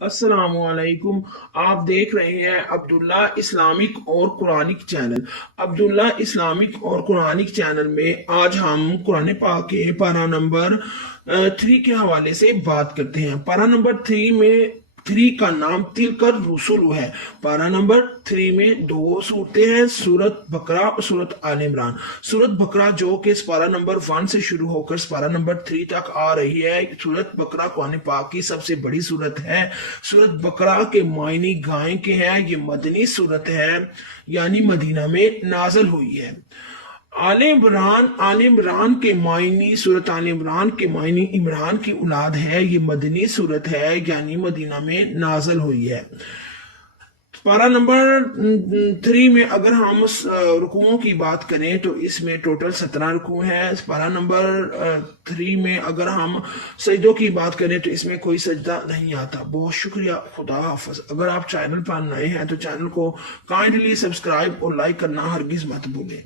السلام علیکم۔ آپ دیکھ رہے ہیں عبداللہ اسلامک اور قرآنک چینل۔ عبداللہ اسلامک اور قرآنک چینل میں آج ہم قرآن پاک کے پارہ نمبر 3 کے حوالے سے بات کرتے ہیں۔ پارہ نمبر 3 کا نام تلکر رسول ہے۔ پارہ نمبر 3 میں 2 صورتیں ہیں، سورت بقرہ اور سورت آل عمران۔ سورت بقرہ جو کہ پارہ نمبر 1 سے شروع ہو کر پارہ نمبر 3 تک آ رہی ہے۔ سورت بقرہ قرآن پاک کی سب سے بڑی سورت ہے۔ سورت بقرہ کے معنی گائے کے ہیں، یہ مدنی سورت ہے، یعنی مدینہ میں نازل ہوئی ہے۔ آل عمران کے معنی، سورت آل عمران کے معنی عمران کی اولاد ہے، یہ مدنی سورت ہے، یعنی مدینہ میں نازل ہوئی ہے۔ پارہ نمبر 3 میں اگر ہم رکوعوں کی بات کریں تو اس میں ٹوٹل 17 رکوع ہیں۔ پارہ نمبر 3 میں اگر ہم سجدوں کی بات کریں تو اس میں کوئی سجدہ نہیں آتا۔ بہت شکریہ، خدا حافظ۔ اگر آپ چینل پر نئے ہیں تو چینل کو کائنڈلی سبسکرائب اور لائک کرنا ہرگز مت بھولیں۔